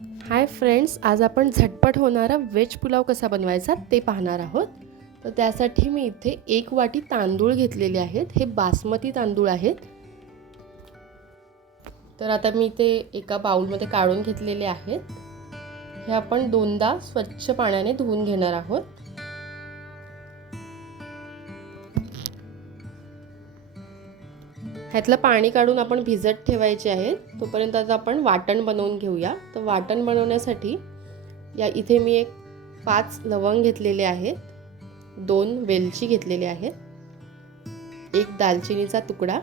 Hi friends आज आपण झटपट होणारा व्हेज पुलाव कसा बनवायचा ते पाहणार आहोत. तर त्यासाठी मी इथे एक वाटी तांदूळ घेतलेले आहेत. हे बासमती तांदूळ आहेत. तर आता मी ते एका बाउलमध्ये काढून घेतलेले आहेत. हे आपण दोनदा स्वच्छ पाण्याने धुवून घेणार आहोत. ह्यातलं पाणी काढून आपण भिजत ठेवायचे आहे तोपर्यंत आता आपण वाटण बनवून घेऊया. तर वाटण बनवण्यासाठी या इथे मी एक पाच लवंग घेतलेले आहेत. दोन वेलची घेतलेले आहेत. एक दालचिनीचा तुकडा.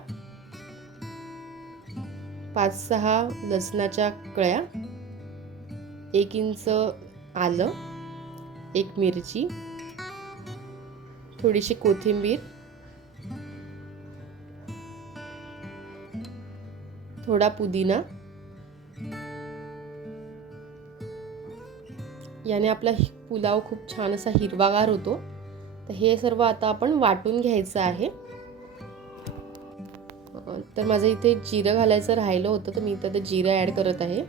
पाच सहा लसणाच्या कळ्या. एक इंच आलं. एक मिरची. थोडीशी कोथिंबीर. थोडा पुदिना. याने आपला पुलाव खूप छान असा हिरवागार होतो. तर हे सर्व आता आपण वाटून घ्यायचं आहे. तर माझं इथे जिरं घालायचं राहिलं होतं तर मी इथं ते जिरं ॲड करत आहे.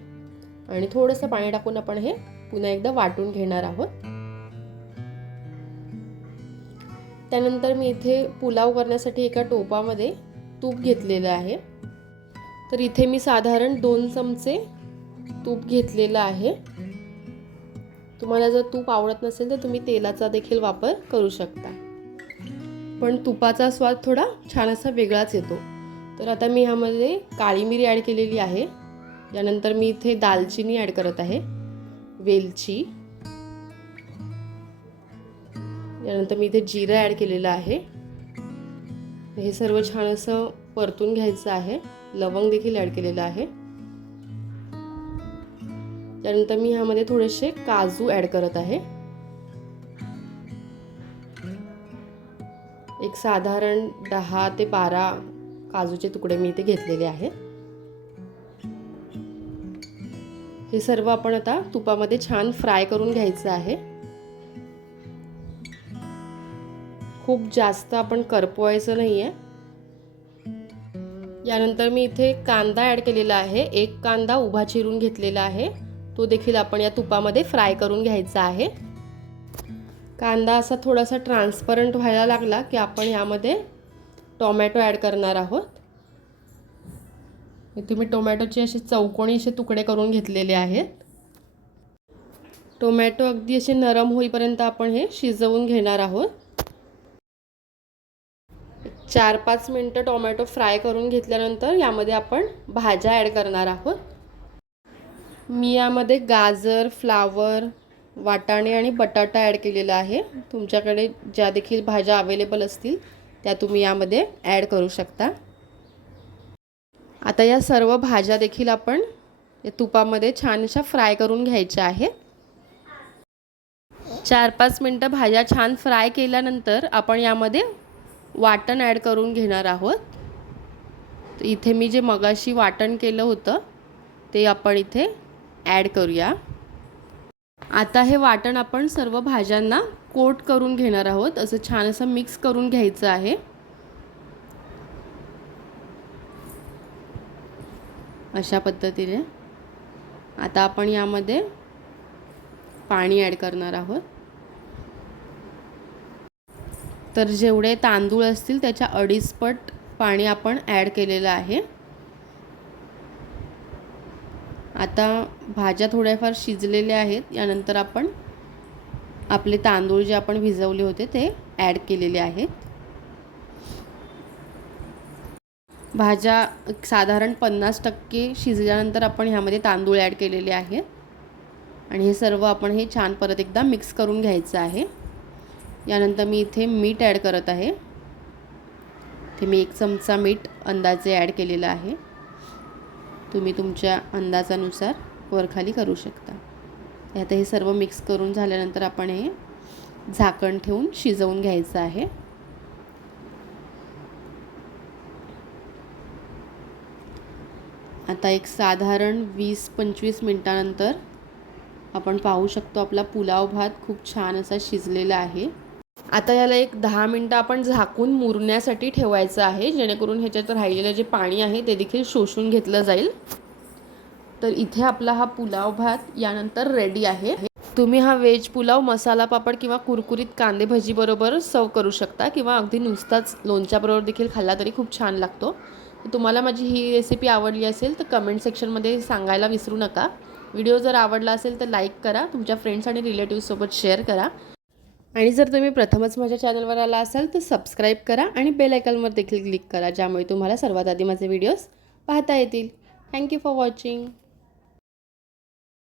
आणि थोडंसं पाणी टाकून आपण हे पुन्हा एकदा वाटून घेणार आहोत. त्यानंतर मी इथे पुलाव करण्यासाठी एका टोपामध्ये तूप घेतलेलं आहे. तर इथे मी साधारण दोन चमचे तूप घेतलेलं आहे. तुम्हाला जर तूप आवडत नसेल तर तुम्ही तेलाचा देखील वापर करू शकता. पण तुपाचा स्वाद थोडा छान असा वेगळाच येतो. तर आता मी ह्यामध्ये काळी मिरी ॲड केलेली आहे. यानंतर मी इथे दालचिनी ॲड करत आहे. वेलची. यानंतर मी इथे जिरं ॲड केलेलं आहे. हे सर्व छान असं परतून घ्यायचं आहे. लवंग देखील ॲड केलेलं आहे. त्यानंतर मी ह्यामध्ये थोडेसे काजू ॲड करत आहे. एक साधारण दहा ते बारा काजूचे तुकडे मी इथे घेतलेले आहेत हे सर्व आपण आता तुपामध्ये छान फ्राय करून घ्यायचं आहे. खूप जास्त आपण करपवायचं नाही आहे यानंतर मी इथे कांदा ॲड केलेला आहे. एक कांदा उभा चिरून घेतलेला आहे. तो देखील आपण या तुपामध्ये फ्राय करून घ्यायचा आहे. कांदा असा थोडासा ट्रान्सपरंट व्हायला लागला की आपण यामध्ये टोमॅटो ॲड करणार आहोत. इथे मी टोमॅटोचे असे चौकोणी असे तुकडे करून घेतलेले आहेत. टोमॅटो अगदी असे नरम होईपर्यंत आपण हे शिजवून घेणार आहोत. चार पाच मिनटं टोमॅटो फ्राय करून घेतल्यानंतर यामध्ये आपण भाज्या ॲड करणार आहोत. मी यामध्ये गाजर फ्लावर वाटाणे आणि बटाटा ॲड केलेला आहे. तुमच्याकडे ज्या देखील भाज्या अवेलेबल असतील त्या तुम्ही यामध्ये ॲड करू शकता. आता या सर्व भाज्या देखील आपण या तुपामध्ये छान अशा फ्राय करून घ्यायच्या आहेत. चार पाच मिनटं भाज्या छान फ्राय केल्यानंतर आपण यामध्ये वाटण ॲड करून घेणार आहोत. तर इथे मी जे मगाशी वाटण केलं होतं ते आपण इथे ॲड करूया. आता हे वाटण आपण सर्व भाज्यांना कोट करून घेणार आहोत. असं छान असं मिक्स करून घ्यायचं आहे. अशा पद्धतीने. आता आपण यामध्ये पाणी ॲड करणार आहोत. तर जेवढे तांदूळ असतील त्याच्या अडीचपट पाणी आपण ॲड केलेलं आहे. आता भाज्या थोड्याफार शिजलेल्या आहेत यानंतर आपण आपले तांदूळ जे आपण भिजवले होते ते ॲड केलेले आहेत. भाज्या साधारण पन्नास टक्के शिजल्यानंतर आपण ह्यामध्ये तांदूळ ॲड केलेले आहेत. आणि हे सर्व आपण हे छान परत एकदा मिक्स करून घ्यायचं आहे. यानंतर मी इथे मीठ ॲड करत आहे. इथे मी एक चमचा मीठ अंदाजे ॲड केलेलं आहे. तुम्ही तुमच्या अंदाजानुसार वरखाली करू शकता. आता हे सर्व मिक्स करून झाल्यानंतर आपण हे झाकण ठेवून शिजवून घ्यायचं आहे. आता एक साधारण वीस पंचवीस मिनटानंतर आपण पाहू शकतो आपला पुलाव भात खूप छान असा शिजलेला आहे. आता याला एक दहा मिनटं आपण झाकून मुरण्यासाठी ठेवायचं आहे जेणेकरून ह्याच्यात राहिलेलं जे पाणी आहे ते देखील शोषून घेतलं जाईल. तर इथे आपला हा पुलाव भात यानंतर रेडी आहे. तुम्ही हा व्हेज पुलाव मसाला पापड किंवा कुरकुरीत कांदे भजीबरोबर सर्व करू शकता किंवा अगदी नुसताच लोणच्याबरोबर देखील खाल्ला तरी खूप छान लागतो. तुम्हाला माझी ही रेसिपी आवडली असेल तर कमेंट सेक्शनमध्ये सांगायला विसरू नका. व्हिडिओ जर आवडला असेल तर लाईक करा तुमच्या फ्रेंड्स आणि रिलेटिव्हसोबत शेअर करा. आणि जर तुम्ही प्रथमच माझ्या चॅनलवर आला असाल तर सबस्क्राईब करा आणि बेल आयकॉनवर देखील क्लिक करा ज्यामुळे तुम्हाला सर्वात आधी माझे व्हिडिओज पाहता येतील. Thank you for watching